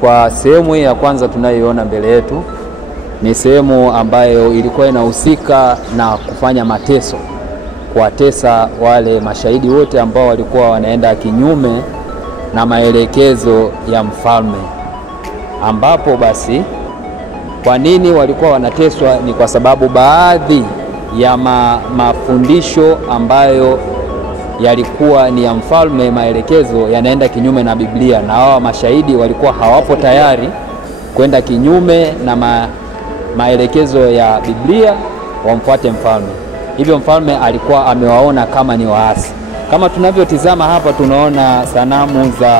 Kwa sehemu hii ya kwanza tunayoiona mbele yetu ni sehemu ambayo ilikuwa inahusika na kufanya mateso, kuwatesa wale mashahidi wote ambao walikuwa wanaenda kinyume na maelekezo ya mfalme. Ambapo basi kwa nini walikuwa wanateswa? Ni kwa sababu baadhi ya mafundisho ambayo yalikuwa ni ya mfalme, maelekezo yanaenda kinyume na Biblia, na hawa mashahidi walikuwa hawapo tayari kwenda kinyume na maelekezo ya Biblia, wamfuate mfalme. Hivyo mfalme alikuwa amewaona kama ni waasi. Kama tunavyotizama hapa, tunaona sanamu za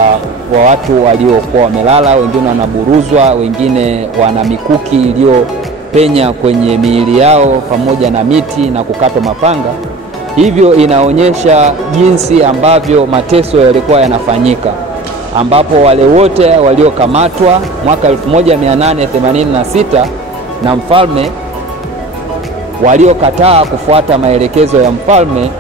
watu waliokuwa wamelala, wengine wanaburuzwa, wengine wana mikuki iliyopenya kwenye miili yao pamoja na miti na kukatwa mapanga. Hivyo inaonyesha jinsi ambavyo mateso yalikuwa yanafanyika, ambapo wale wote waliokamatwa mwaka 1886 na mfalme, waliokataa kufuata maelekezo ya mfalme,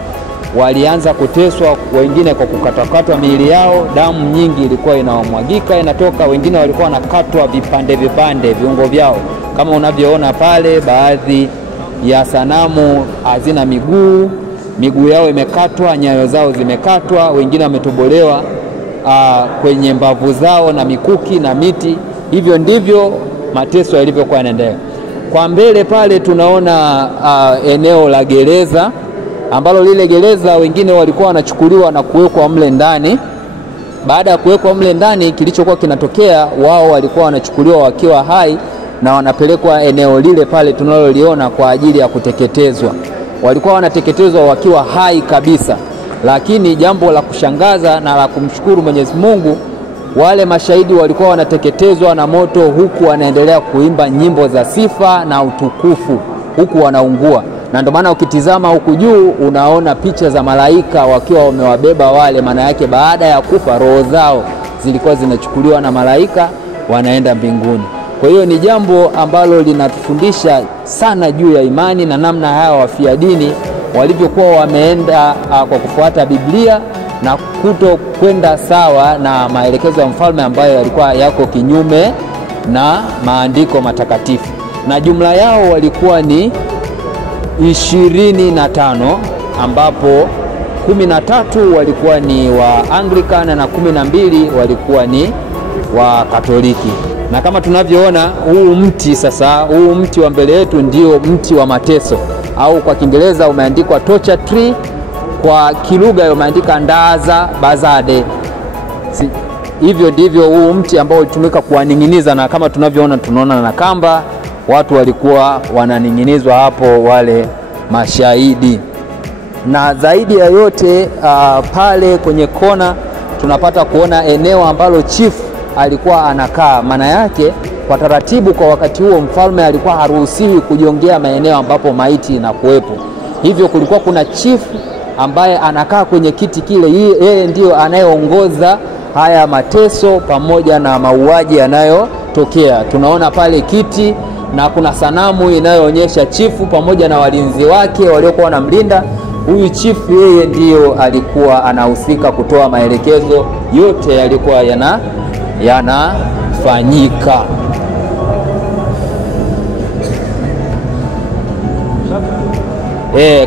walianza kuteswa, wengine kwa kukatwa miili yao, damu nyingi ilikuwa inawamwagika inatoka, wengine walikuwa wanakatwa vipande vipande viungo vyao. Kama unavyoona pale, baadhi ya sanamu hazina miguu yao imekatwa, nyayo zao zimekatwa, wengine wametobolewa kwenye mbavu zao na mikuki na miti. Hivyo ndivyo mateso yalivyokuwa yanaendelea. Kwa mbele pale tunaona eneo la gereza, ambalo lile gereza wengine walikuwa wanachukuliwa na kuwekwa mle ndani. Baada ya kuwekwa mle ndani, kilichokuwa kinatokea, wao walikuwa wanachukuliwa wakiwa hai na wanapelekwa eneo lile pale tunaloliona kwa ajili ya kuteketezwa. Walikuwa wanateketezwa wakiwa hai kabisa. Lakini jambo la kushangaza na la kumshukuru Mwenyezi Mungu, wale mashahidi walikuwa wanateketezwa na moto, huku wanaendelea kuimba nyimbo za sifa na utukufu, huku wanaungua. Na ndio maana ukitizama huku juu unaona picha za malaika wakiwa wamewabeba wale. Maana yake baada ya kufa, roho zao zilikuwa zinachukuliwa na malaika, wanaenda mbinguni. Kwa hiyo ni jambo ambalo linatufundisha sana juu ya imani na namna hawa wafia dini walivyokuwa wameenda kwa kufuata Biblia na kuto kwenda sawa na maelekezo ya mfalme ambayo yalikuwa yako kinyume na maandiko matakatifu. Na jumla yao walikuwa ni 25, ambapo 13 walikuwa ni wa Anglican na 12 walikuwa ni wa Katoliki. Na kama tunavyoona huu mti sasa, huu mti wa mbele yetu ndio mti wa mateso, au kwa Kiingereza umeandikwa torture tree, kwa kilugha umeandika ndaza bazade. Hivyo ndivyo huu mti ambao ulitumika kuwaning'iniza, na kama tunavyoona tunaona na kamba, watu walikuwa wananing'inizwa hapo, wale mashahidi. Na zaidi ya yote pale kwenye kona tunapata kuona eneo ambalo chief alikuwa anakaa. Maana yake kwa taratibu kwa wakati huo mfalme alikuwa haruhusiwi kujiongea maeneo ambapo maiti inakuwepo. Hivyo kulikuwa kuna chief ambaye anakaa kwenye kiti kile, yeye ndio anayeongoza haya mateso pamoja na mauaji yanayotokea. Tunaona pale kiti na kuna sanamu inayoonyesha chifu pamoja na walinzi wake waliokuwa wanamlinda. Huyu chifu yeye ndio alikuwa anahusika kutoa maelekezo yote yalikuwa yanafanyika.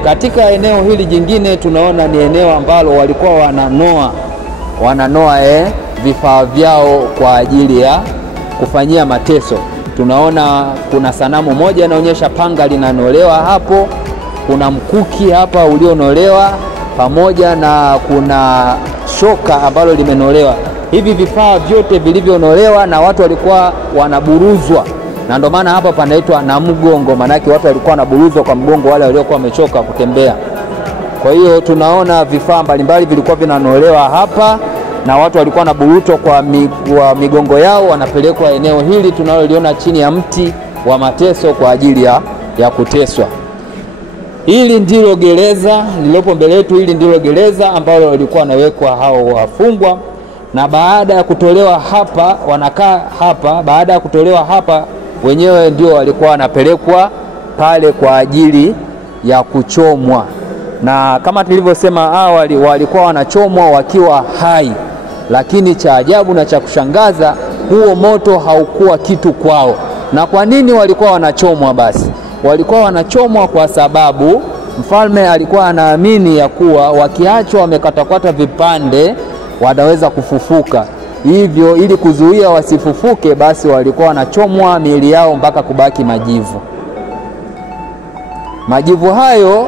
Katika eneo hili jingine tunaona ni eneo ambalo walikuwa wananoa vifaa vyao kwa ajili ya kufanyia mateso. Tunaona kuna sanamu moja inaonyesha panga linanolewa hapo, kuna mkuki hapa ulionolewa, pamoja na kuna shoka ambalo limenolewa. Hivi vifaa vyote vilivyonolewa, na watu walikuwa wanaburuzwa, na ndio maana hapa panaitwa na mgongo, maana yake watu walikuwa wanaburuzwa kwa mgongo, wale waliokuwa wamechoka kutembea. Kwa hiyo tunaona vifaa mbalimbali vilikuwa vinanolewa hapa, na watu walikuwa wanaburuzwa kwa migongo yao, wanapelekwa eneo hili tunaloliona chini ya mti wa mateso kwa ajili ya kuteswa. Hili ndilo gereza lililopo mbele yetu. Hili ndilo gereza ambalo walikuwa wanawekwa hao wafungwa, na baada ya kutolewa hapa wanakaa hapa. Baada ya kutolewa hapa, wenyewe ndio walikuwa wanapelekwa pale kwa ajili ya kuchomwa. Na kama tulivyosema awali, walikuwa wanachomwa wakiwa hai. lakini cha ajabu na cha kushangaza, huo moto haukuwa kitu kwao. Na kwa nini walikuwa wanachomwa? Basi walikuwa wanachomwa kwa sababu mfalme alikuwa anaamini ya kuwa wakiachwa wamekatakata vipande wanaweza kufufuka. Hivyo ili kuzuia wasifufuke, basi walikuwa wanachomwa miili yao mpaka kubaki majivu. Majivu hayo,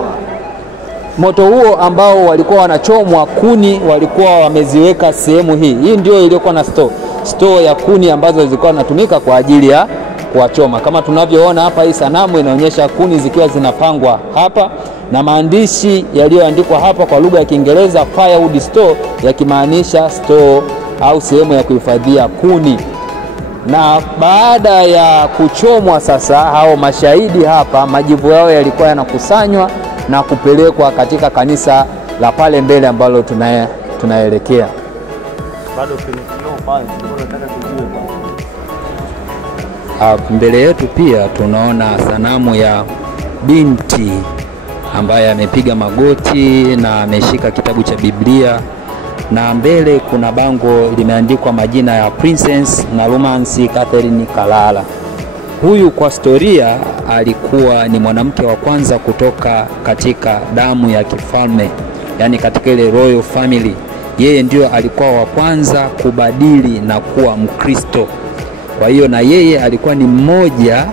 moto huo ambao walikuwa wanachomwa, kuni walikuwa wameziweka sehemu hii. Hii ndio iliyokuwa na store ya kuni ambazo zilikuwa zinatumika kwa ajili ya kuwachoma. Kama tunavyoona hapa, hii sanamu inaonyesha kuni zikiwa zinapangwa hapa, na maandishi yaliyoandikwa hapa kwa lugha ya Kiingereza firewood store, yakimaanisha store au sehemu ya kuhifadhia kuni. Na baada ya kuchomwa sasa, hao mashahidi hapa, majivu yao yalikuwa yanakusanywa na kupelekwa katika kanisa la pale mbele ambalo tunaelekea. Bado kwenye pale tunataka tujue mbele yetu pia tunaona sanamu ya binti ambaye amepiga magoti na ameshika kitabu cha Biblia, na mbele kuna bango limeandikwa majina ya Princess Nalumansi Catherine Kalala. Huyu kwa historia alikuwa ni mwanamke wa kwanza kutoka katika damu ya kifalme, yani katika ile royal family. Yeye ndio alikuwa wa kwanza kubadili na kuwa Mkristo. Kwa hiyo na yeye alikuwa ni mmoja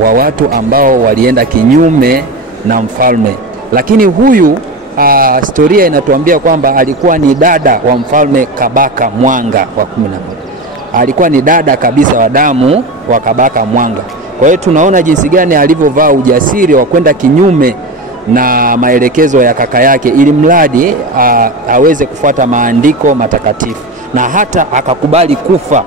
wa watu ambao walienda kinyume na mfalme. Lakini huyu historia inatuambia kwamba alikuwa ni dada wa mfalme Kabaka Mwanga wa 11. Alikuwa ni dada kabisa wa damu wa Kabaka Mwanga. Kwa hiyo tunaona jinsi gani alivyovaa ujasiri wa kwenda kinyume na maelekezo ya kaka yake, ili mradi aweze kufuata maandiko matakatifu, na hata akakubali kufa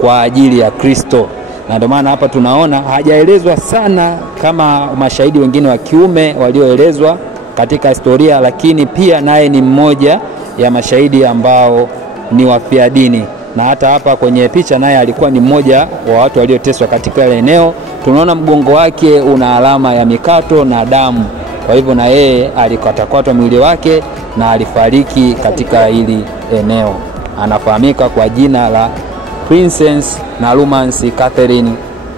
kwa ajili ya Kristo. Na ndio maana hapa tunaona hajaelezwa sana kama mashahidi wengine wa kiume walioelezwa katika historia, lakini pia naye ni mmoja ya mashahidi ambao ni wafia dini. Na hata hapa kwenye picha naye alikuwa ni mmoja wa watu walioteswa katika ile eneo. Tunaona mgongo wake una alama ya mikato na damu. Kwa hivyo na yeye alikatakatwa mwili wake na alifariki katika hili eneo. Anafahamika kwa jina la Princess Nalumansi Catherine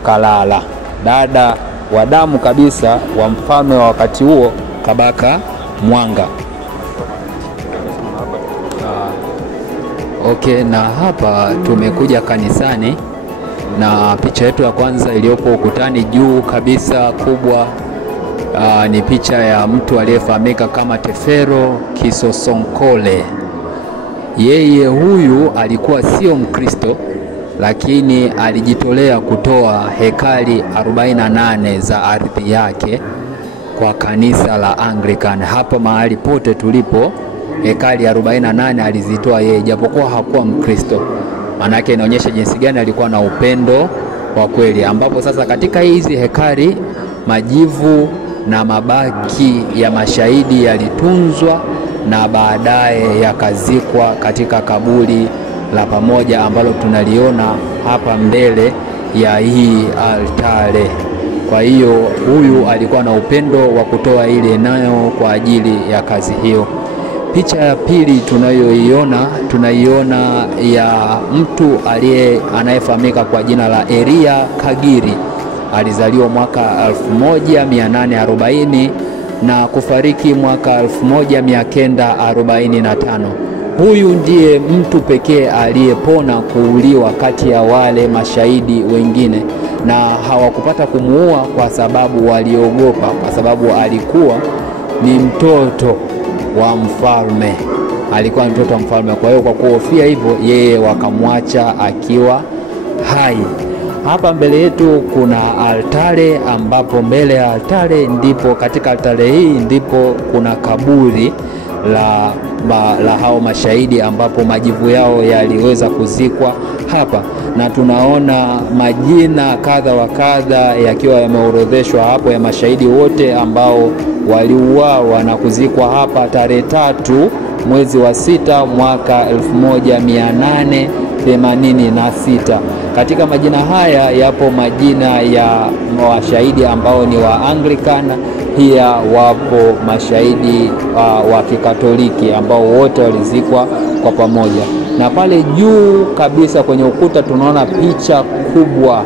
Kalala, dada wa damu kabisa wa mfalme wa wakati huo Kabaka Mwanga. Okay, na hapa tumekuja kanisani, na picha yetu ya kwanza iliyopo ukutani juu kabisa kubwa ni picha ya mtu aliyefahamika kama Tefero Kisosonkole. Yeye huyu alikuwa sio Mkristo, lakini alijitolea kutoa hekali 48 za ardhi yake kwa kanisa la Anglican. Hapa mahali pote tulipo, hekali 48 alizitoa yeye, japokuwa hakuwa Mkristo. Maana yake inaonyesha jinsi gani alikuwa na upendo wa kweli, ambapo sasa katika hizi hekali majivu na mabaki ya mashahidi yalitunzwa na baadaye yakazikwa katika kaburi la pamoja ambalo tunaliona hapa mbele ya hii altare. Kwa hiyo huyu alikuwa na upendo wa kutoa ile nayo kwa ajili ya kazi hiyo. Picha ya pili tunaiona ya mtu anayefahamika kwa jina la Elia Kagiri. Alizaliwa mwaka 1840 na kufariki mwaka 1945. Huyu ndiye mtu pekee aliyepona kuuliwa kati ya wale mashahidi wengine, na hawakupata kumuua kwa sababu waliogopa, kwa sababu alikuwa ni mtoto wa mfalme. Alikuwa mtoto wa mfalme, kwa hiyo kwa kuhofia hivyo yeye wakamwacha akiwa hai. Hapa mbele yetu kuna altare, ambapo mbele ya altare ndipo, katika altare hii ndipo kuna kaburi la hao mashahidi, ambapo majivu yao yaliweza kuzikwa hapa, na tunaona majina kadha wa kadha yakiwa yameorodheshwa hapo ya mashahidi wote ambao waliuawa na kuzikwa hapa tarehe 3 mwezi wa 6 mwaka 1886. Katika majina haya yapo majina ya washahidi ambao ni wa Anglican, pia wapo mashahidi wa Kikatoliki ambao wote walizikwa kwa pamoja. na pale juu kabisa kwenye ukuta tunaona picha kubwa,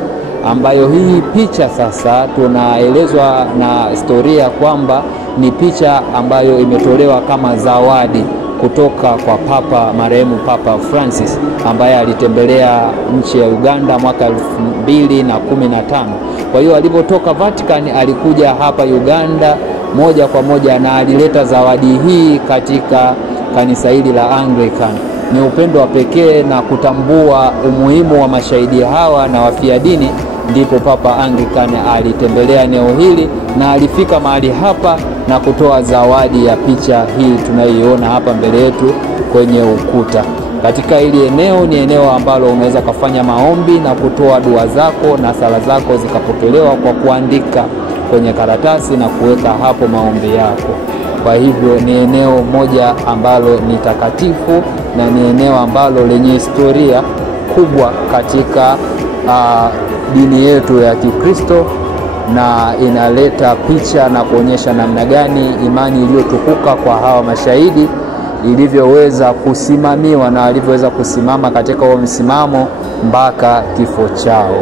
ambayo hii picha sasa tunaelezwa na historia kwamba ni picha ambayo imetolewa kama zawadi kutoka kwa Papa marehemu Papa Francis ambaye alitembelea nchi ya Uganda mwaka 2015. Kwa hiyo alipotoka Vatican alikuja hapa Uganda moja kwa moja na alileta zawadi hii katika kanisa hili la Anglican. Ni upendo wa pekee na kutambua umuhimu wa mashahidi hawa na wafia dini, ndipo Papa Anglican alitembelea eneo hili na alifika mahali hapa na kutoa zawadi ya picha hii tunayoiona hapa mbele yetu kwenye ukuta. Katika hili eneo ni eneo ambalo unaweza kufanya maombi na kutoa dua zako na sala zako zikapokelewa kwa kuandika kwenye karatasi na kuweka hapo maombi yako. Kwa hivyo ni eneo moja ambalo ni takatifu na ni eneo ambalo lenye historia kubwa katika dini yetu ya Kikristo, na inaleta picha na kuonyesha namna gani imani iliyotukuka kwa hawa mashahidi ilivyoweza kusimamiwa na walivyoweza kusimama katika huo msimamo mpaka kifo chao.